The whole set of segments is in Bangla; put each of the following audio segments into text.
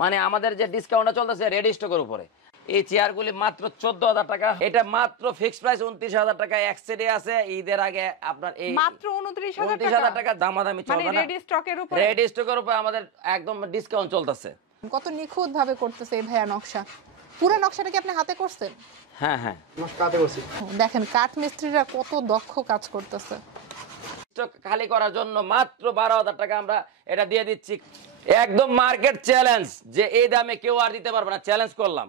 মানে আমাদের যে ডিসকাউন্টটা চলতেছে রেডি স্টকের উপরে। এই চেয়ারগুলি মাত্র 14,000 টাকা, এটা মাত্র ফিক্সড প্রাইস 29,000 টাকা। এক্সচেঞ্জে আছে ঈদের আগে আপনার এই মাত্র 29,000 টাকা, দামাদামি চলবে না, রেডি স্টকের উপরে। রেডি স্টকের উপরে আমাদের একদম ডিসকাউন্ট চলতেছে। কত নিখুঁত ভাবে করতেছে এই ভাইয়া নকশা। পুরো নকশাটা কি আপনি হাতে করছেন? হ্যাঁ হ্যাঁ, কাটে করছি। দেখেন কাঠ মিস্ত্রিরা কত দক্ষ কাজ করতেছে। স্টক খালি করার জন্য মাত্র 12,000 টাকা আমরা এটা দিয়ে দিচ্ছি। একদম মার্কেট চ্যালেঞ্জ, যে এই দামে কেউ আর দিতে পারবে না, চ্যালেঞ্জ করলাম।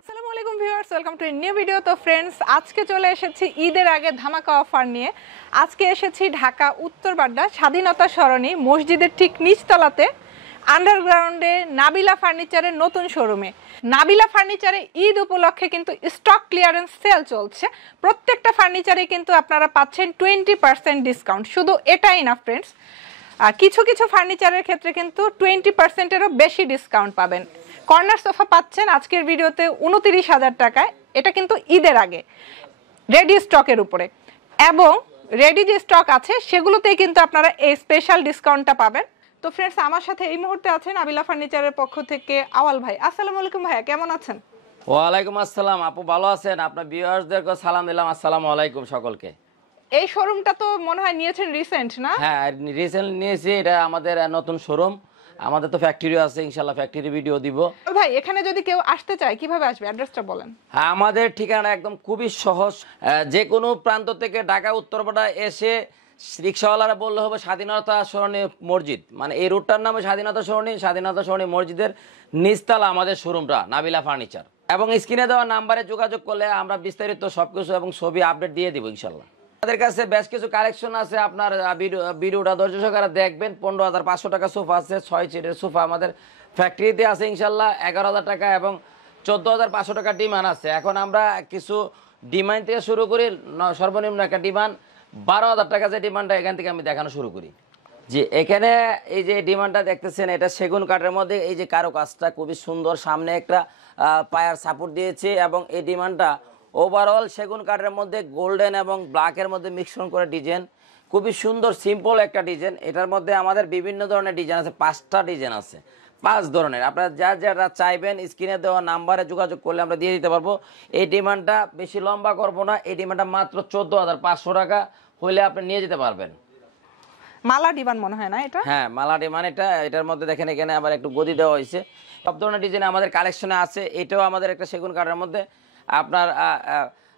আসসালামু আলাইকুম viewers, welcome to new video. তো ফ্রেন্ডস, আজকে চলে এসেছি ঈদের আগে ধামাকা অফার নিয়ে। আজকে এসেছি ঢাকা উত্তরবাড্ডা স্বাধীনতা সরণি মসজিদের ঠিক নিচতলাতে আন্ডারগ্রাউন্ডে নাবিলা ফার্নিচারের নতুন শোরুমে। নাবিলা ফার্নিচারে ঈদ উপলক্ষে কিন্তু স্টক ক্লিয়ারেন্স সেল চলছে। প্রত্যেকটা ফার্নিচারে কিন্তু আপনারা পাচ্ছেন 20% ডিসকাউন্ট। শুধু এটাই না ফ্রেন্ডস, আর কিছু কিছু ফার্নিচারের ক্ষেত্রে কিন্তু 20%-এরও বেশি ডিসকাউন্ট পাবেন। কর্নার সোফা পাচ্ছেন আজকের ভিডিওতে 29,000 টাকায়, এটা কিন্তু ঈদের আগে রেডি স্টকের উপরে, এবং রেডি যে স্টক আছে সেগুলোতেই কিন্তু আপনারা এই স্পেশাল ডিসকাউন্টটা পাবেন। তো ফ্রেন্ডস, আমার সাথে এই মুহূর্তে আছেন নাবিলা ফার্নিচারের পক্ষ থেকে আওয়াল ভাই। আসসালামু আলাইকুম ভাইয়া, কেমন আছেন? ওয়ালাইকুম আসসালাম আপু, ভালো আছেন? আপনার ভিউয়ার্সদেরকে সালাম দিলাম, আসসালামু আলাইকুম সকলকে। এই শোরুমটা তো মনে হয় নিয়েছেন রিসেন্ট, না? হ্যাঁ, রিসেন্ট নিয়েছি, এটা আমাদের নতুন শোরুম। আমাদের তো ফ্যাক্টরিও আছে, ইনশাআল্লাহ ফ্যাক্টরি ভিডিও দিব। ভাই, এখানে যদি কেউ আসতে চায় কিভাবে আসবে, অ্যাড্রেসটা বলেন। হ্যাঁ, আমাদের ঠিকানা একদম খুবই সহজ। যে কোনো প্রান্ত থেকে ঢাকা উত্তরপাড়া এসে রিক্সাওয়ালারা বললে হবে স্বাধীনতা সরণি মসজিদ, মানে এই রুটটার নামে স্বাধীনতা সরণি মসজিদের নিচতলা আমাদের শোরুমটা নাবিলা ফার্নিচার। এবং স্ক্রিনে দেওয়া নাম্বারে যোগাযোগ করলে আমরা বিস্তারিত সবকিছু এবং ছবি আপডেট দিয়ে দিব ইনশাল্লাহ। আমাদের কাছে বেশ কিছু কালেকশন আছে, আপনার ভিডিওটা ধৈর্য সহকারে দেখবেন। 15,500 টাকা সোফা আছে, 6 সিটের সোফা আমাদের ফ্যাক্টরিতে আছে ইনশাল্লাহ 11,000 টাকা, এবং 14,500 টাকা ডিমান্ড আছে। এখন আমরা কিছু ডিমান্ড থেকে শুরু করি, সর্বনিম্ন একটা ডিমান্ড 12,000 টাকা, যে ডিমান্ডটা এখান থেকে আমি দেখানো শুরু করি। জি, এখানে এই যে ডিমান্ডটা দেখতেছেন, এটা সেগুন কাঠের মধ্যে এই যে কারো কাজটা খুবই সুন্দর, সামনে একটা পায়ার সাপোর্ট দিয়েছে, এবং এই ডিমান্ডটা ওভারঅল সেগুন কাঠের মধ্যে গোল্ডেন এবং ব্ল্যাকের মধ্যে মিশ্রণ করে ডিজাইন, খুবই সুন্দর সিম্পল একটা ডিজাইন। এটার মধ্যে আমাদের বিভিন্ন ধরনের ডিজাইন আছে, 5টা ডিজাইন আছে, 5 ধরনের। আপনারা যারা চাইবেন স্ক্রিনে দেওয়া নাম্বারে যোগাযোগ করলে আমরা দিয়ে দিতে পারবো। এই ডিমান্ডটা বেশি লম্বা করবো না, এই ডিমান্ডটা মাত্র 14,500 টাকা হইলে আপনি নিয়ে যেতে পারবেন। মালা ডিমান্ড মনে হয় না এটা? হ্যাঁ, মালা ডিমান্ড এটা। এটার মধ্যে দেখেন এখানে আবার একটু গদি দেওয়া হয়েছে, সব ধরনের ডিজাইন আমাদের কালেকশনে আছে। এটাও আমাদের একটা সেগুন কাঠের মধ্যে আপনার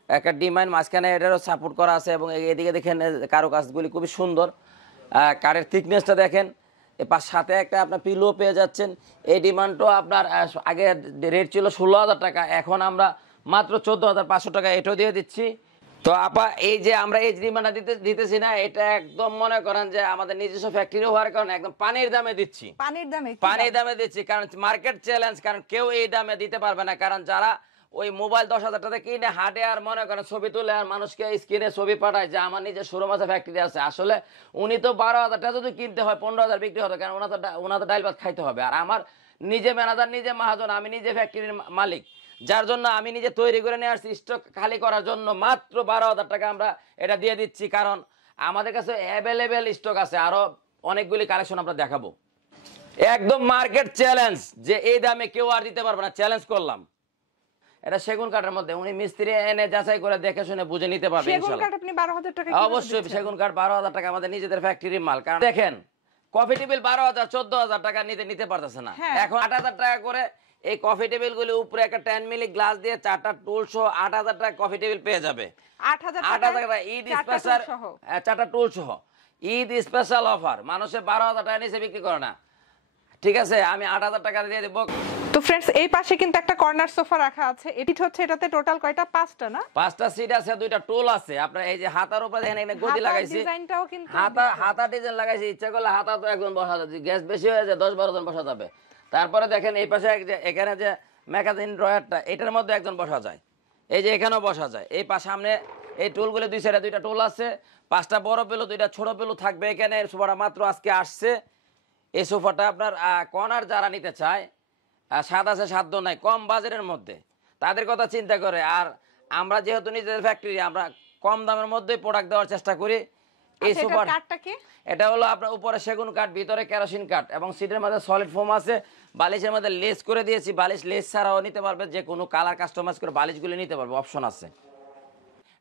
একটা ডিমান্ড, মাঝখানে এটারও সাপোর্ট করা আছে, এবং এদিকে দেখেন কারো কাজগুলি খুবই সুন্দর। কাঠের থিকনেসটা দেখেন, এর সাথে একটা আপনার পিলো পেয়ে যাচ্ছেন। এই ডিমান্ডটাও আপনার আগে রেট ছিল 16,000 টাকা, এখন আমরা মাত্র 14,500 টাকা এটাও দিয়ে দিচ্ছি। তো আপা, এই যে আমরা এই ডিমান্ডটা দিতেছি না, এটা একদম মনে করেন যে আমাদের নিজস্ব ফ্যাক্টরি হওয়ার কারণে একদম পানির দামে দিচ্ছি। পানির দামে দিচ্ছি, কারণ মার্কেট চ্যালেঞ্জ, কারণ কেউ এই দামে দিতে পারবে না। কারণ যারা ওই মোবাইল 10,000 টাকা কিনে হাটে আর মনে করেন ছবি তুলে আর মানুষকে স্ক্রিনে ছবি পাঠায় যে আমার নিজের শোরুম আছে, ফ্যাক্টরি আছে, আসলে উনি তো 12,000 টাকা যদি কিনতে হয় 15,000 বিক্রি হতো, কারণ ওনার তো ডাইল ভাত খাইতে হবে। আর আমার নিজে ম্যানেজার, নিজে মহাজন, আমি নিজে ফ্যাক্টরির মালিক, যার জন্য আমি নিজে তৈরি করে নিয়ে আসছি স্টক খালি করার জন্য মাত্র 12,000 টাকা আমরা এটা দিয়ে দিচ্ছি। কারণ আমাদের কাছে অ্যাভেলেবেল স্টক আছে, আরো অনেকগুলি কালেকশন আমরা দেখাবো। একদম মার্কেট চ্যালেঞ্জ, যে এই দামে কেউ আর দিতে পারবে না, চ্যালেঞ্জ করলাম। এটা সেগুন কাঠের মধ্যে উনি মিস্ত্রি এনে যাচাই করে দেখে শুনে বুঝে নিতে পারবে ইনশাআল্লাহ। অবশ্যই সেগুন কাঠ 12,000 টাকা আমাদের নিজেদের ফ্যাক্টরির মাল। কারণ দেখেন কফি টেবিল 12,000 14,000 টাকা নিতে পারতেছে না, এখন 8,000 টাকা করে এই কফি টেবিল গুলি উপরে একটা 10 মিলি গ্লাস দিয়ে 4টা টুল সহ 8,000 টাকা কফি টেবিল পেয়ে যাবে। 8,000 টাকা ঈদ স্পেশাল, 4টা টুল সহ ঈদ স্পেশাল অফার। মানুষে 12,000 টাকা নিচে বিক্রি করে না, ঠিক আছে, আমি 8,000 টাকা দিয়ে দেবো। তো ফ্রেন্ডস, এই পাশে কিন্তু একটা কর্নার সোফা রাখা আছে। এটি হচ্ছে, এটাতে টোটাল কয়টা? 5টা না? 5টা সিট আছে, 2টা টুল আছে। আপনার এই যে হাতার উপরে দেখেন এখানে গদি লাগাইছি, ডিজাইনটাও কিন্তু হাতা ডিজাইন লাগাইছি। ইচ্ছা করলে হাতা তো একজন বসা যাবে, গ্যাস বেশি হয়ে যায় 10-12 জন বসা যাবে। তারপরে দেখেন এই পাশে এখানে যে ম্যাগাজিন ড্রয়ারটা, এটার মধ্যে একজন বসা যায়, এই যে এখানেও বসা যায়। এই সামনে এই টুলগুলো 2 সাইডে 2টা টুল আছে, 5টা বড় পেলো, 2টা ছোট পেলো থাকবে। এখানে সোফাটা মাত্র আজকে আসছে। এই সোফাটা আপনার কর্নার যারা নিতে চায়, স্বাদ আছে সাধ্য নাই, কম বাজেটের মধ্যে, তাদের কথা চিন্তা করে। আর আমরা যেহেতু নিজেদের ফ্যাক্টরি, আমরা কম দামের মধ্যে প্রোডাক্ট দেওয়ার চেষ্টা করি। এই আচ্ছা, সোফার এটার কাঠটা কি? এটা হলো আপনার উপরে সেগুন কাঠ, ভিতরে কেরোসিন কাঠ এবং সিটের মধ্যে সলিড ফোম আছে। বালিশের মধ্যে লেস করে দিয়েছি, বালিশ লেস ছাড়াও নিতে পারবে, যে কোনো কালার কাস্টমাইজ করে বালিশগুলো নিতে পারবে, অপশন আছে।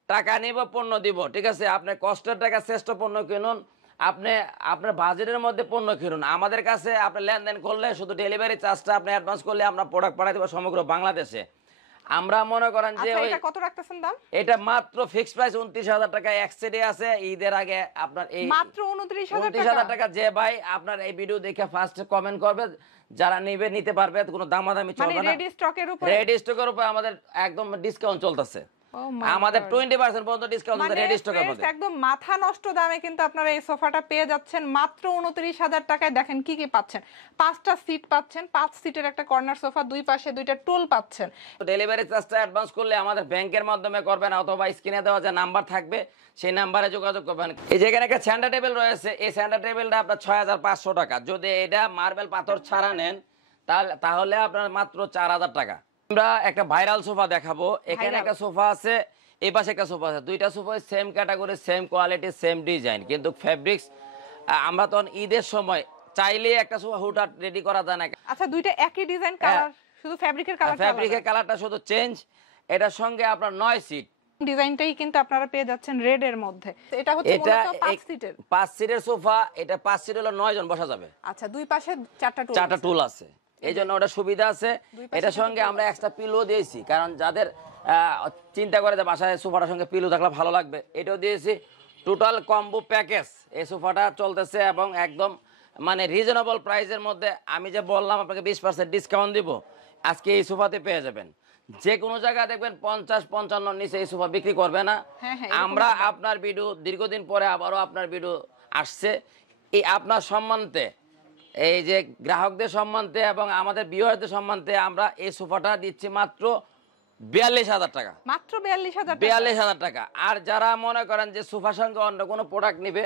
টাকা নিব, পণ্য দিব, ঠিক আছে? আপনি কষ্টের টাকা শ্রেষ্ঠ পণ্য কিনুন, আপনি আপনার বাজেটের মধ্যে পণ্য কিনুন। আমাদের কাছে আপনি লেনদেন করলে শুধু ডেলিভারি চার্জটা আপনি অ্যাডভান্স করলে আমরা প্রোডাক্ট পাঠিয়ে দেবো সমগ্র বাংলাদেশে। আমরা মনে করেন যে আচ্ছা, ওই এটা কত রাখতেছেন দাম? এটা মাত্র ফিক্সড প্রাইস 29,000 টাকা, এক্সেডে আছে ঈদের আগে। আপনার এই মাত্র 29,000 29,000 টাকা? টাকা যে ভাই আপনার এই ভিডিও দেখে ফার্স্ট কমেন্ট করবে, যারা নিবে নিতে পারবে, কোনো দামাদামি মানে চলবে না। রেডি স্টকের উপর? রেডি স্টকের উপর আমাদের একদম ডিসকাউন্ট চলতেছে। Oh my আমাদের God. 20% পর্যন্ত ডিসকাউন্ট মানে রেডি স্টকের friends, মধ্যে। একদম মাথা নষ্ট দামে কিন্তু আপনারা এই সোফাটা পেয়ে যাচ্ছেন মাত্র 29,000 টাকায়। দেখেন কি কি পাচ্ছেন, 5টা সিট পাচ্ছেন, 5 সিটের একটা কর্নার সোফা, দুই পাশে 2টা টুল পাচ্ছেন। ডেলিভারি চার্জটা অ্যাডভান্স করলে আমাদের ব্যাংকের মাধ্যমে করবেন, অথবা স্ক্রিনে দেওয়া যে নাম্বার থাকবে সেই নাম্বারে যোগাযোগ করবেন। এই যেখানে একটা সেন্টার টেবিল রয়েছে, এই সেন্টার টেবিলটা আপনার 6,500 টাকা। যদি এটা মার্বেল পাথর ছাড়া নেন তাহলে আপনার মাত্র 4,000 টাকা। আমরা একটা ভাইরাল সোফা দেখাবো। এখানে একটা সোফা আছে, এই পাশে একটা সোফা আছে, দুইটা sofa same category, same quality, same design, কিন্তু ফেব্রিক্স আমরা তখন ঈদের সময় চাইলে একটা সোফা হুটহাট রেডি করা যায় না। আচ্ছা, দুইটা একই ডিজাইন, কালার শুধু ফ্যাব্রিকের কালারটা আলাদা। ফ্যাব্রিকের কালারটা শুধু চেঞ্জ। এটার সঙ্গে আপনার 9 সিট ডিজাইনটাই কিন্তু আপনারা পেয়ে যাচ্ছেন রেড এর মধ্যে। এটা হচ্ছে এটা মূলত 5 সিটের। 5 সিটের সোফা। এটা 5 সিট হলো 9 জন বসা যাবে। আচ্ছা, দুই পাশে 4টা টুল। 4টা টুল আছে, এই জন্য ওটা সুবিধা আছে। দুই পাশে এটার সঙ্গে আমরা এক্সট্রা পিলো দিয়েছি, কারণ যাদের চিন্তা করে যে বাসায় সোফাটার সঙ্গে পিলো থাকলে ভালো লাগবে, এটাও দিয়েছি। টোটাল কম্বো প্যাকেজ এই সোফাটা চলতেছে এবং একদম মানে রিজনেবল প্রাইসের মধ্যে। আমি যে বললাম আপনাকে 20% ডিসকাউন্ট দিব, আজকে এই সোফাতে পেয়ে যাবেন। যে কোনো জায়গায় দেখবেন 50-55 নিচে এই সোফা বিক্রি করবে না। হ্যাঁ, আমরা আপনার ভিডিও দীর্ঘদিন পরে আবারও আপনার ভিডিও আসছে, এই আপনার সম্মানতে, এই যে গ্রাহকদের সম্মানতে এবং আমাদের ভিউয়ারদের সম্মানতে আমরা এই সোফাটা দিচ্ছি মাত্র 42,000 টাকা। মাত্র 42,000 টাকা। 42,000 টাকা। আর যারা মনে করেন যে সোফার সঙ্গে অন্য কোনো প্রোডাক্ট নিবে,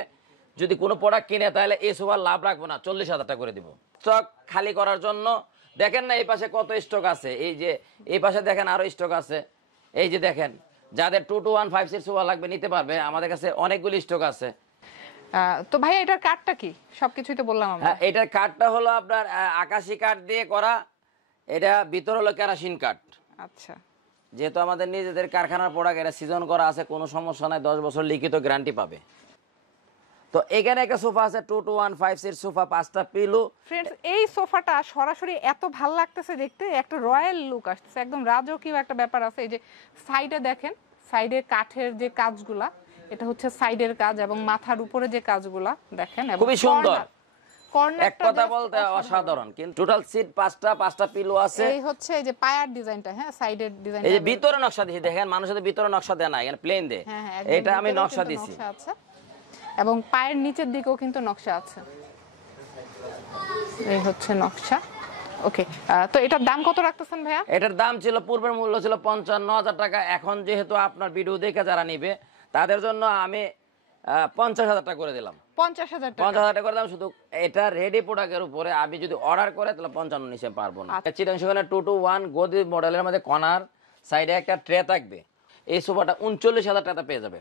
যদি কোনো প্রোডাক্ট কিনে তাহলে এই সোফার লাভ রাখবো না, 40,000 টাকা করে দিব। স্টক খালি করার জন্য দেখেন না এই পাশে কত স্টক আছে, এই যে এই পাশে দেখেন আরো স্টক আছে। এই যে দেখেন, যাদের 2 to 1 5 সিট সোফা লাগবে নিতে পারবে, আমাদের কাছে অনেকগুলি স্টক আছে। তো ভাই এটার কাঠটা কি? সবকিছুই তো বললাম আমরা। হ্যাঁ, এটার কাঠটা হলো আপনার আকাশি কাঠ দিয়ে করা। এটা ভিতর হলো কেরোসিন কাঠ। আচ্ছা, যেহেতু আমাদের নিজেদের কারখানার প্রোডাক্ট, এটা সিজন করা আছে, কোনো সমস্যা নাই, 10 বছর লিখিত গ্যারান্টি পাবে। তো এখানে একটা সোফা আছে 2 to 1 5 সিট সোফা, 5টা পিলো। ফ্রেন্ডস, এই সোফাটা সরাসরি এত ভাল লাগতেছে দেখতে, একটা রয়্যাল লুক আসছে, একদম রাজকীয় একটা ব্যাপার আছে। এই যে সাইডে দেখেন, সাইডে কাঠের যে কাজগুলা, এটা হচ্ছে সাইডের কাজ, এবং মাথার উপরে যে কাজগুলা দেখেন, এবং খুবই সুন্দর। কর্নার এক কথা বলতে অসাধারণ। কিন্তু টোটাল সিট 5টা পিলো আছে। এই হচ্ছে এই যে পায়ার ডিজাইনটা, হ্যাঁ সাইডের ডিজাইন। এই যে ভিতরে নকশা দিয়েছি, দেখেন মানুষের ভিতরে নকশা দেয় না, এখানে প্লেন দেয়। হ্যাঁ, এটা আমি নকশা দিয়েছি, আছে, এবং পায়ের নিচের দিকেও কিন্তু নকশা আছে। এই হচ্ছে নকশা। ওকে, তো এটার দাম কত রাখতেছেন ভাইয়া? এটার দাম ছিল, পূর্বের মূল্য ছিল 55,000 টাকা। এখন যেহেতু আপনার ভিডিও দেখে যারা নিবে তাদের জন্য আমি 50,000 টাকা করে দিলাম। 50,000 টাকা। 50,000 টাকা করে দিলাম। শুধু এটা রেডি প্রোডাক্টের উপরে আমি যদি অর্ডার করে তাহলে 55 নিচে পারবো না। চিটাং সেখানে 2 to 1 গদি মডেলের মধ্যে কর্নার সাইডে একটা ট্রে থাকবে। এই সোফাটা 39,000 টাকা পেয়ে যাবে,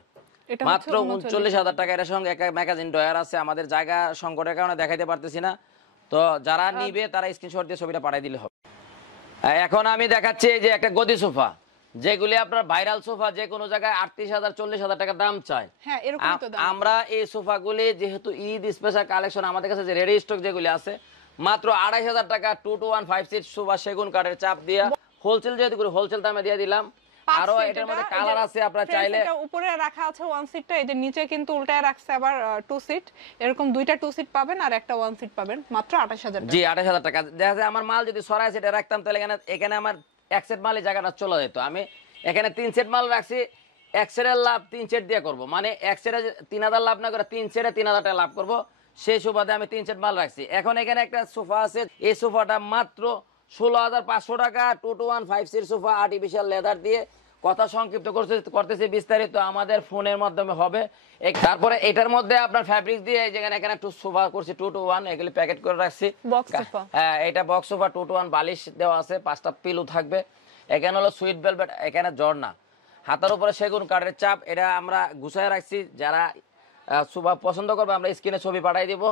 এটা মাত্র 39,000 টাকা। এর সঙ্গে একটা ম্যাগাজিন ড্রয়ার আছে। আমাদের জায়গা সংকটের কারণে দেখাইতে পারতেছি না, তো যারা নিবে তারা স্ক্রিনশট দিয়ে ছবিটা পাঠিয়ে দিলে হবে। এখন আমি দেখাচ্ছি এই যে একটা গদি সোফা, যেগুলি আপনার ভাইরাল সোফা, যে কোনো জায়গায় 38,000 40,000 টাকা দাম চায়। হ্যাঁ, এরকমই তো দাম। আমরা এই সোফাগুলি যেহেতু ঈদ স্পেশাল কালেকশন, আমাদের কাছে যে রেডি স্টক যেগুলি আছে মাত্র 28,000 টাকা। 2 to 1 5 সিট সোফা, সেগুন কাঠের চাপ দিয়া হোলসেল যেহেতু করে হোলসেল দামে দিয়ে দিলাম। আরো এটার মধ্যে কালার আছে, আপনারা চাইলে। এটা উপরে রাখা আছে 1 সিটটা, এই যে নিচে কিন্তু উল্টায় রাখছে আবার 2 সিট। এরকম দুইটা 2 সিট পাবেন আর একটা 1 সিট পাবেন, মাত্র 28,000 টাকা। জি, 28,000 টাকা। দেখা যায় আমার মাল যদি সরাই সেটা রাখতাম তাহলে এখানে আমার এক সেট মালই জায়গাটা চলে যেত। আমি এখানে 3 সেট মাল রাখছি, এক সেটের লাভ 3 সেট দিয়ে করবো, মানে এক সেটে 3,000 লাভ না করে 3 সেটে 3,000 টাকা লাভ করবো। সেই সুবাদে আমি 3 সেট মাল রাখছি। এখন এখানে একটা সোফা আছে, এই সোফাটা মাত্র 16,500 টাকা। 2 to 1 5 seat sofa, artificial leather দিয়ে। কথা সংক্ষিপ্ত করতেছি, বিস্তারিত আমাদের ফোনের মাধ্যমে হবে। তারপরে এটার মধ্যে আপনার ফ্যাব্রিক দিয়ে যেখানে এখানে একটু সোফা করছি 2 to 1, এগুলি প্যাকেট করে রাখছি। হ্যাঁ, এটা বক্স সোফা 2 to 1, বালিশ দেওয়া আছে, 5টা পিলো থাকবে। এখানে হলো সুইট ভেলভেট, এখানে ঝর্ণা। হাতার উপরে সেগুন কাঠের চাপ, এটা আমরা গুছায় রাখছি। যারা সোফা পছন্দ করবে আমরা স্ক্রিনে ছবি পাঠিয়ে দিব।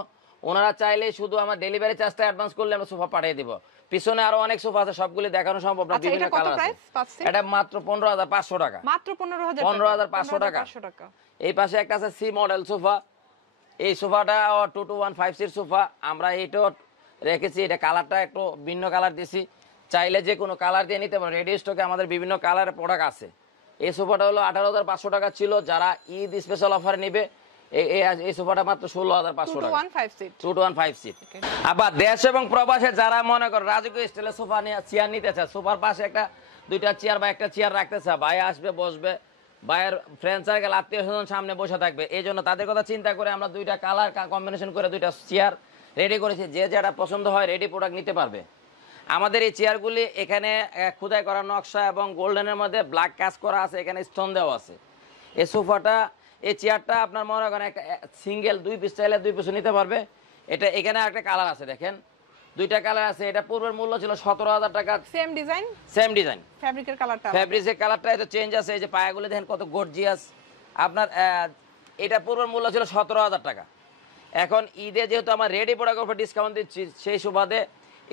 ওনারা চাইলে শুধু আমার ডেলিভারি চার্জটা অ্যাডভান্স করলে আমরা সোফা পাঠিয়ে দিব। পিছনে আরো অনেক সোফা আছে, সবগুলি দেখানো সম্ভব না, আচ্ছা, বিভিন্ন এটা কত কালার আছে। প্রাইস পাচ্ছি? এটা মাত্র 15,500 টাকা। মাত্র 15,000 15,500 টাকা। 15,500 টাকা। এই পাশে একটা আছে সি মডেল সোফা। এই সোফাটা 2215 সিট সোফা। আমরা এইটাও রেখেছি, এটা কালারটা একটু ভিন্ন কালার দিয়েছি, চাইলে যে কোনো কালার দিয়ে নিতে পারেন। রেডি স্টকে আমাদের বিভিন্ন কালারের প্রোডাক্ট আছে। এই সোফাটা হলো 18,500 টাকা ছিল, যারা ঈদ স্পেশাল অফার নেবে এই সোফাটা মাত্র 16,500 টাকা। 2215 সিট। 2215 সিট। আবার দেশ এবং প্রবাসে যারা মনে করে রাজকীয় স্টাইলের সোফা নিয়ে চেয়ার নিতে চায়, সোফার পাশে দুইটা চেয়ার বা একটা চেয়ার রাখতে চায়, ভাই আসবে বসবে, ভাইয়ের ফ্রেন্ড সার্কেল আত্মীয় স্বজন সামনে বসে থাকবে, এই জন্য তাদের কথা চিন্তা করে আমরা দুইটা কালার কম্বিনেশন করে দুইটা চেয়ার রেডি করেছি। যে যেটা পছন্দ হয় রেডি প্রোডাক্ট নিতে পারবে। আমাদের এই চেয়ারগুলি এখানে খোদাই করা নকশা এবং গোল্ডেনের মধ্যে ব্ল্যাক কাজ করা আছে, এখানে স্টোন দেওয়া আছে। এই সোফাটা, এই চেয়ারটা আপনার মনে করেন একটা সিঙ্গেল 2 পিস চাইলে 2 পিসও নিতে পারবে। এটা এখানে একটা কালার আছে, দেখেন দুইটা কালার আছে। এটা পূর্বের মূল্য ছিল 17,000 টাকা। সেম ডিজাইন, সেম ডিজাইন, ফ্যাব্রিকের কালারটা, ফ্যাব্রিকের কালারটা এটা চেঞ্জ আছে। এই যে পায়াগুলো দেখেন কত গর্জিয়াস। আপনার এটা পূর্বের মূল্য ছিল 17,000 টাকা। এখন ঈদে যেহেতু আমার রেডি প্রোডাক্টের উপর ডিসকাউন্ট দিচ্ছি, সেই সুবাদে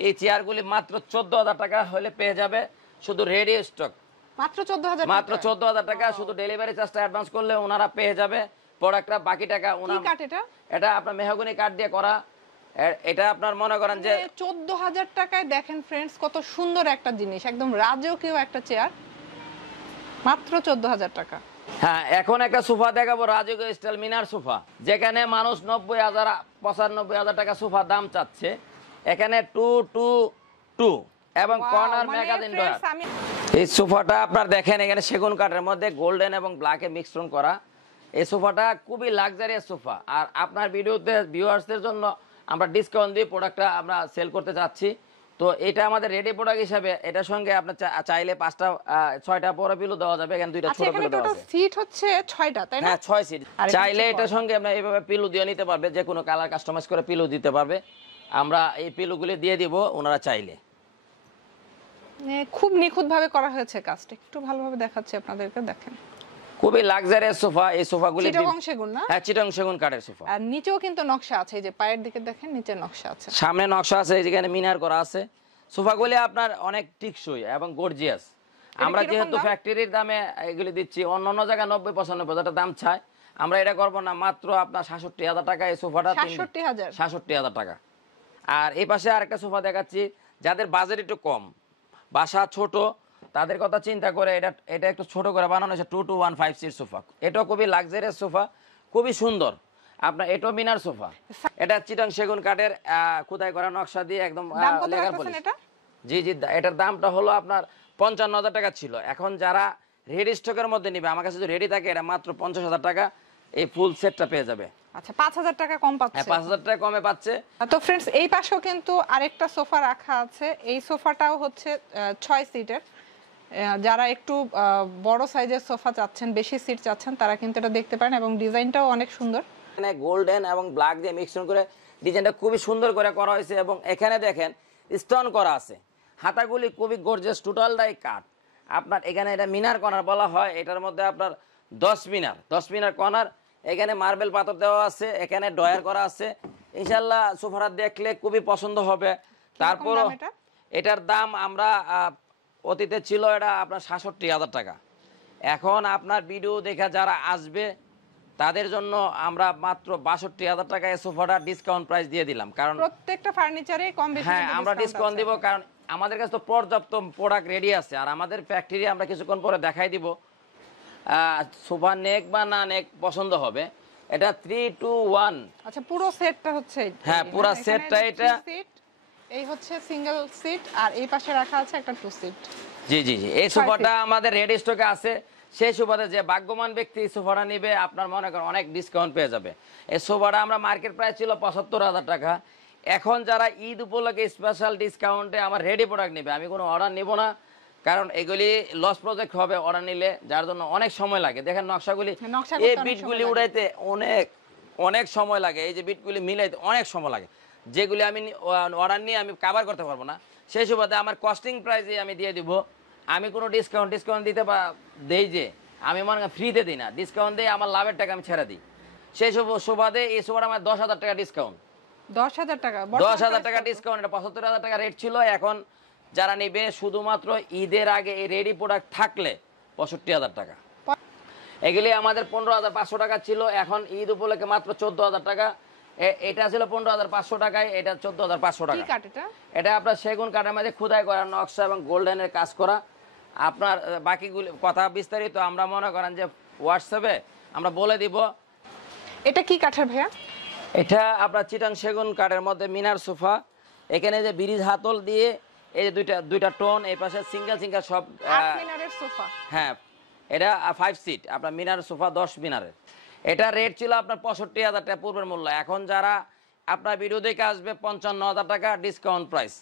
এই চেয়ারগুলি মাত্র 14,000 টাকা হলে পেয়ে যাবে, শুধু রেডি স্টক। মাত্র 14,000 মাত্র 14,000 টাকা, শুধু ডেলিভারি চার্জটা অ্যাডভান্স করলে ওনারা পেয়ে যাবে প্রোডাক্টটা। বাকি টাকা কি ওনার, কাঠ এটা? এটা আপনার মেহগনি কাঠ দিয়ে করা। এটা আপনার মনে করেন যে 14,000 টাকায় দেখেন ফ্রেন্ডস কত সুন্দর একটা জিনিস, একদম রাজকীয় একটা চেয়ার, মাত্র 14,000 টাকা। হ্যাঁ, এখন একটা সোফা দেখাবো, রাজকীয় স্টাইল মিনার সোফা, যেখানে মানুষ 90,000 95,000 টাকা সোফা দাম চাচ্ছে। এখানে 222 এবং কর্নার মানে ম্যাগাজিন ডয়ার। friends, আমি এই সোফাটা আপনার দেখেন এখানে সেগুন কাঠের মধ্যে গোল্ডেন এবং ব্ল্যাকে মিশ্রণ করা। এই সোফাটা খুবই লাক্সারিয়াস সোফা। আর আপনার ভিডিওতে ভিউয়ার্সদের জন্য আমরা ডিসকাউন্ট দিয়ে প্রোডাক্টটা আমরা সেল করতে চাচ্ছি। তো এটা আমাদের রেডি প্রোডাক্ট হিসাবে, এটার সঙ্গে আপনার চাইলে 5টা 6টা বড় পিলো দেওয়া যাবে, এখানে 2টা আচ্ছা, ছোট এখানে পিলো দেওয়া টোটাল আছে। সিট হচ্ছে 6টা, তাই না? হ্যাঁ, 6 সিট। আর এটা চাইলে হচ্ছে এটার সঙ্গে আমরা এইভাবে পিলো দিয়ে নিতে পারবে, যে কোনো কালার কাস্টমাইজ করে পিলো দিতে পারবে। আমরা এই পিলোগুলি দিয়ে দিব ওনারা চাইলে। খুব নিখুঁত ভাবে করা হয়েছে কাজটা, একটু ভালোভাবে দেখাচ্ছি আপনাদেরকে, দেখেন খুবই লাক্সারিয়াস সোফা। এই সোফাগুলি চিটাগং সেগুন না? হ্যাঁ, চিটাগং সেগুন কাঠের সোফা। আর নিচেও কিন্তু নকশা আছে, এই যে পায়ের দিকে দেখেন নিচে নকশা আছে, সামনে নকশা আছে, যেখানে মিনার করা আছে। সোফাগুলি আপনার অনেক টিকসই এবং গর্জিয়াস। আমরা কিরকম যেহেতু দাম? ফ্যাক্টরির দামে এগুলি দিচ্ছি, অন্য জায়গায় 90-95 দাম চায়, আমরা এটা করবো না, মাত্র আপনার 67,000 টাকা এই সোফাটা। 67,000? 67,000 টাকা। আর এই পাশে আরেকটা সোফা দেখাচ্ছি, যাদের বাজেট একটু কম, বাসা ছোট, তাদের কথা চিন্তা করে এটা একটু ছোট করে বানানো হয়েছে 2215 সিট সোফা। এটাও খুবই লাক্সারিয়াস সোফা, খুবই সুন্দর। আপনার এটাও মিনার সোফা। এটা চিটাং সেগুন কাঠের খোদাই করা নকশা দিয়ে একদম দাম কত লেগার রাখতেছেন পলিশ। এটা? জি জি, এটার দামটা হলো আপনার 55,000 টাকা ছিল। এখন যারা রেডি স্টকের মধ্যে নিবে, আমার কাছে যদি রেডি থাকে, এটা মাত্র 50,000 টাকা এই ফুল সেটটা পেয়ে যাবে। আচ্ছা, 5,000 টাকা কম পাচ্ছে। হ্যাঁ, 5,000 টাকা কমে পাচ্ছে। তো ফ্রেন্ডস, এই পাশেও কিন্তু আরেকটা সোফা রাখা আছে। এই সোফাটাও হচ্ছে 6 সিটের। যারা একটু বড় সাইজের সোফা চাচ্ছেন, বেশি সিট চাচ্ছেন, তারা কিন্তু এটা দেখতে পারেন, এবং ডিজাইনটাও অনেক সুন্দর। এখানে গোল্ডেন এবং ব্ল্যাক দিয়ে মিক্সন করে ডিজাইনটা খুবই সুন্দর করে করা হয়েছে, এবং এখানে দেখেন স্টোন করা আছে। হাতাগুলি খুবই গর্জিয়াস, টোটালটাই কাঠ। আপনার এখানে এটা মিনার কর্নার বলা হয়। এটার মধ্যে আপনার 10 মিনার কর্নার। এখানে মার্বেল পাথর দেওয়া আছে, এখানে ডয়ার করা আছে। ইনশাল্লাহ সোফাটা দেখলে খুবই পছন্দ হবে। তারপরও দাম এটা? এটার দাম আমরা অতীতে ছিল এটা আপনার 67,000 টাকা। এখন আপনার ভিডিও দেখে যারা আসবে তাদের জন্য আমরা মাত্র 62,000 টাকা এই সোফাটা ডিসকাউন্ট প্রাইস দিয়ে দিলাম। কারণ প্রত্যেকটা ফার্নিচারে কম বেশি হ্যাঁ, কিন্তু আমরা discount ডিসকাউন্ট আছে। দিব, কারণ আমাদের কাছে তো পর্যাপ্ত প্রোডাক্ট রেডি আছে। আর আমাদের ফ্যাক্টরি আমরা কিছুক্ষণ পরে দেখাই দিব সোফা নেক বা না নেক পছন্দ হবে। এটা 3-2-1। আচ্ছা, পুরো সেটটা হচ্ছে এইটা। হ্যাঁ, পুরো এখানে সেটটা 3 এটা। সিট, এই হচ্ছে সিঙ্গেল সিট, আর এই পাশে রাখা আছে একটা 2 সিট। জি জি জি, এই সোফাটা আমাদের রেডি স্টকে আছে। সেই সোফাতে যে ভাগ্যবান ব্যক্তি এই সোফাটা নিবে, আপনার মনে করেন অনেক ডিসকাউন্ট পেয়ে যাবে। এই সোফাটা আমরা মার্কেট প্রাইস ছিল 75,000 টাকা। এখন যারা ঈদ উপলক্ষে স্পেশাল ডিসকাউন্টে আমার রেডি প্রোডাক্ট নেবে, আমি কোনো অর্ডার নিব না, কারণ এগুলি লস প্রজেক্ট হবে অর্ডার নিলে, যার জন্য অনেক সময় লাগে। দেখেন নকশাগুলি, নকশা এই করতে অনেক বিটগুলি সময় লাগে। উড়াইতে অনেক সময় লাগে। এই যে বিটগুলি মিলাইতে অনেক সময় লাগে, যেগুলি আমি অর্ডার নিয়ে আমি কভার করতে পারবো না। সেই সুবাদে আমার কস্টিং প্রাইসে আমি দিয়ে দিব। আমি কোনো ডিসকাউন্ট দিতে দেই যে আমি মনে করেন ফ্রিতে দিই না, ডিসকাউন্ট দিয়ে আমার লাভের টাকা আমি ছেড়ে দিই। সেই সুবাদে এই সোফাটা আমার 10,000 টাকা ডিসকাউন্ট। 10,000 টাকা, 10,000 টাকা ডিসকাউন্ট। এটা 75,000 টাকা রেট ছিল, এখন যারা নেবে শুধুমাত্র ঈদের আগে এই রেডি প্রোডাক্ট থাকলে 65,000 টাকা। এগুলি আমাদের 15,500 টাকা ছিল, এখন ঈদ উপলক্ষে মাত্র 14,000 টাকা। এটা ছিল 15,500 টাকায়, এটা 14,500 টাকা। কি কাঠ এটা? এটা আপনার সেগুন কাঠের মধ্যে খোদাই করা নকশা এবং গোল্ডেনের কাজ করা। আপনার বাকিগুলি কথা বিস্তারিত আমরা মনে করেন যে হোয়াটসঅ্যাপে আমরা বলে দিব। এটা কি কাঠের ভাইয়া? এটা আপনার চিটাং সেগুন কাঠের মধ্যে মিনার সোফা। এখানে যে ব্রিজ হাতল দিয়ে এই যে দুইটা টোন, এই পাশে সিঙ্গেল সব। মিনারের সোফা। হ্যাঁ, এটা 5 সিট আপনার মিনার সোফা 10 মিনারের। এটা রেট ছিল আপনার 65,000 টাকা পূর্বের মূল্য। এখন যারা আপনার ভিডিও দেখে আসবে 55,000 টাকা ডিসকাউন্ট প্রাইস।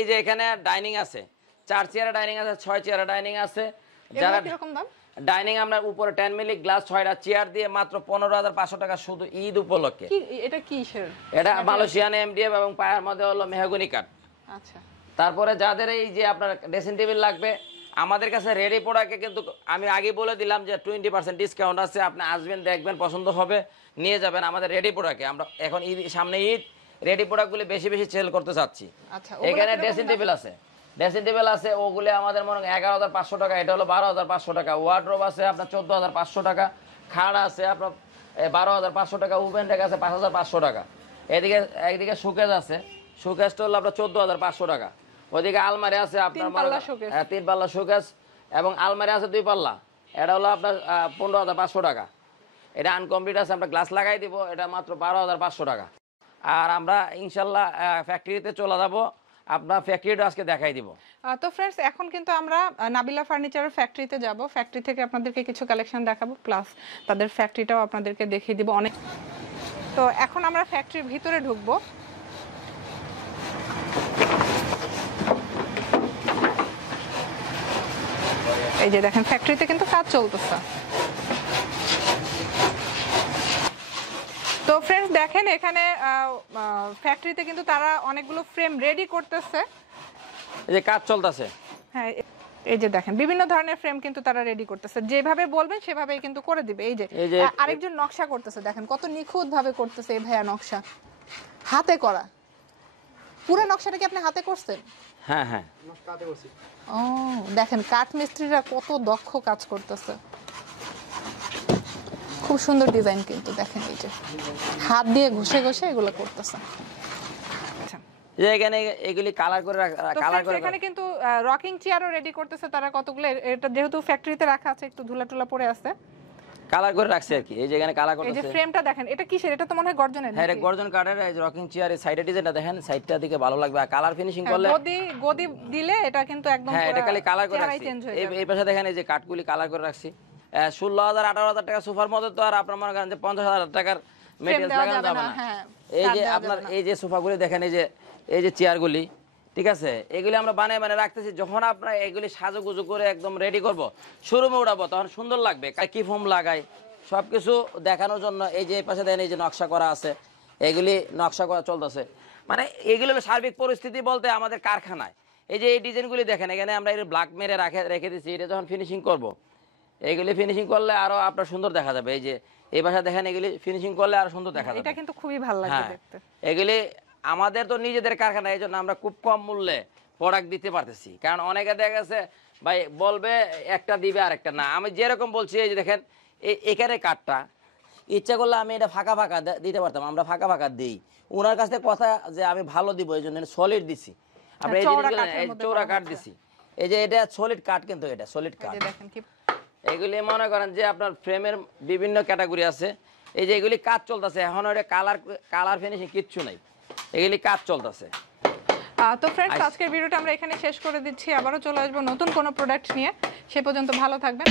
এই যে এখানে ডাইনিং আছে, 4 চেয়ারের ডাইনিং আছে, 6 চেয়ারের ডাইনিং আছে। যারা কিরকম দাম? ডাইনিং আমরা উপরে 10 মিলি গ্লাস 6টা চেয়ার দিয়ে মাত্র 15,500 টাকা শুধু ঈদ উপলক্ষে। এটা কিসের? এটা মালয়েশিয়ান এমডিএফ এবং পায়ের মধ্যে হলো মেহগনি কাঠ। আচ্ছা। তারপরে যাদের এই যে আপনার ড্রেসিং টেবিল লাগবে, আমাদের কাছে রেডি প্রোডাক্টে কিন্তু আমি আগে বলে দিলাম যে 20% ডিসকাউন্ট আছে। আপনি আসবেন, দেখবেন, পছন্দ হবে, নিয়ে যাবেন আমাদের রেডি প্রোডাক্টে। আমরা এখন ঈদ, সামনে ঈদ, রেডি প্রোডাক্টগুলি বেশি সেল করতে চাচ্ছি। আচ্ছা, এখানে ড্রেসিং টেবিল আছে, ওগুলি আমাদের মনে হয় 11,500 টাকা, এটা হলো 12,500 টাকা। ওয়ার্ড্রোব আছে আপনার 14,500 টাকা। খাট আছে আপনার 12,500 টাকা। ওভেন রেক আছে 5,500 টাকা। একদিকে শোকেস আছে, শোকেসটা হলো আপনার 14,500 টাকা। ওইদিকে আলমারি আছে আপনার 3 পাল্লা শোকেস এবং আলমারি আছে 2 পাল্লা, এটা হলো আপনার 15,500 টাকা। এটা আনকমপ্লিট আছে, আমরা গ্লাস লাগাই দিব, এটা মাত্র 12,500 টাকা। আর আমরা ইনশাল্লাহ ফ্যাক্টরিতে চলে যাব, আপনার ফ্যাক্টরিটা আজকে দেখাই দিব। তো ফ্রেন্ডস, এখন কিন্তু আমরা নাবিলা ফার্নিচারের ফ্যাক্টরিতে যাব। ফ্যাক্টরি থেকে আপনাদেরকে কিছু কালেকশন দেখাবো, প্লাস তাদের ফ্যাক্টরিটাও আপনাদেরকে দেখিয়ে দিব অনেক। তো এখন আমরা ফ্যাক্টরির ভিতরে ঢুকবো। এই যে দেখেন, ফ্যাক্টরিতে কিন্তু কাজ চলতেছে। তো ফ্রেন্ডস দেখেন, এখানে ফ্যাক্টরিতে কিন্তু তারা অনেকগুলো ফ্রেম রেডি করতেছে। এই যে কাজ চলতেছে। হ্যাঁ, এই যে দেখেন বিভিন্ন ধরনের ফ্রেম কিন্তু তারা রেডি করতেছে, যেভাবে বলবেন সেভাবেই কিন্তু করে দিবে। এই যে আরেকজন নকশা করতেছে, দেখেন কত নিখুঁত ভাবে করতেছে এই ভাইয়া নকশা, হাতে করা। পুরো নকশাটা কি আপনি হাতে করছেন? হ্যাঁ হ্যাঁ, ও দেখেন, কাঠ মিস্ত্রিরা কত দক্ষ কাজ করতেছে, খুব সুন্দর ডিজাইন কিন্তু দেখেন, এই যে হাত দিয়ে ঘষে ঘষে এগুলো করতেছে। যে এখানে এগুলি কালার করে এখানে কিন্তু রকিং চেয়ারও রেডি করতেছে তারা কতগুলো। এটা যেহেতু ফ্যাক্টরিতে রাখা আছে, একটু ধুলা টুলা পড়ে আছে, কালার করে রাখছে আর কি। এই যে এখানে কালার করতেছে। এই যে ফ্রেমটা দেখেন, এটা কিসের? এটা তো মনে হয় গর্জনের। হ্যাঁ, এটা গর্জন কাঠের। এই যে রকিং চেয়ারের সাইডে ডিজাইনটা দেখেন, সাইডটা দিকে ভালো লাগবে। আর কালার ফিনিশিং করলে গদি দিলে এটা কিন্তু একদম হ্যাঁ, এটা খালি কালার করে রাখছি। এই পাশে দেখেন, এই যে কাঠগুলি কালার করে রাখছি। 16,000 18,000 টাকা সোফার মধ্যে তো আর আপনার মনে করেন যে 50,000 টাকার মেটেরিয়াল লাগানো যাবে না। এই যে আপনার এই যে সোফাগুলি দেখেন, এই যে চেয়ারগুলি, ঠিক আছে, এগুলি আমরা বানিয়ে রাখতেছি। যখন আপনার এগুলি সাজুগুজু করে একদম রেডি করব, শোরুমে উঠাবো, তখন সুন্দর লাগবে। কি ফোম লাগাই সবকিছু দেখানোর জন্য। এই যে পাশে দেখেন, এই যে নকশা করা আছে, এগুলি নকশা করা চলতেছে। মানে এগুলো সার্বিক পরিস্থিতি বলতে আমাদের কারখানায় এই যে এই ডিজাইনগুলি দেখেন, এখানে আমরা এই ব্ল্যাক মেরে রেখে দিচ্ছি। এটা যখন ফিনিশিং করব, এগুলি ফিনিশিং করলে আরো আপনার সুন্দর দেখা যাবে। এই যে এই পাশে দেখেন, এগুলি ফিনিশিং করলে আরো সুন্দর দেখা যাবে। এটা কিন্তু খুবই ভালো লাগবে দেখতে। এগুলি আমাদের তো নিজেদের কারখানা, এই জন্য আমরা খুব কম মূল্যে প্রোডাক্ট দিতে পারতেছি। কারণ অনেকে দেখা গেছে ভাই বলবে একটা দিবে আর একটা না। আমি যেরকম বলছি, এই যে দেখেন এখানে কাঠটা ইচ্ছা করলে আমি এটা ফাঁকা দিতে পারতাম, আমরা ফাঁকা দিই। ওনার কাছ থেকে কথা যে আমি ভালো দিব, এই জন্য সলিড দিছি। আমরা এই জিনিসগুলো চৌড়া কাঠ দিছি। এই যে এটা সলিড কাঠ, কিন্তু এটা সলিড কাঠ। এগুলি মনে করেন যে আপনার ফ্রেমের বিভিন্ন ক্যাটাগরি আছে। এই যে এগুলি কাজ চলতেছে এখন, ওটা কালার ফিনিশিং কিচ্ছু নাই, এগুলি কাজ চলতেছে। তো ফ্রেন্ডস, আজকের ভিডিওটা আমরা এখানে শেষ করে দিচ্ছি। আবারও চলে আসবো নতুন কোনো প্রোডাক্ট নিয়ে। সে পর্যন্ত ভালো থাকবেন।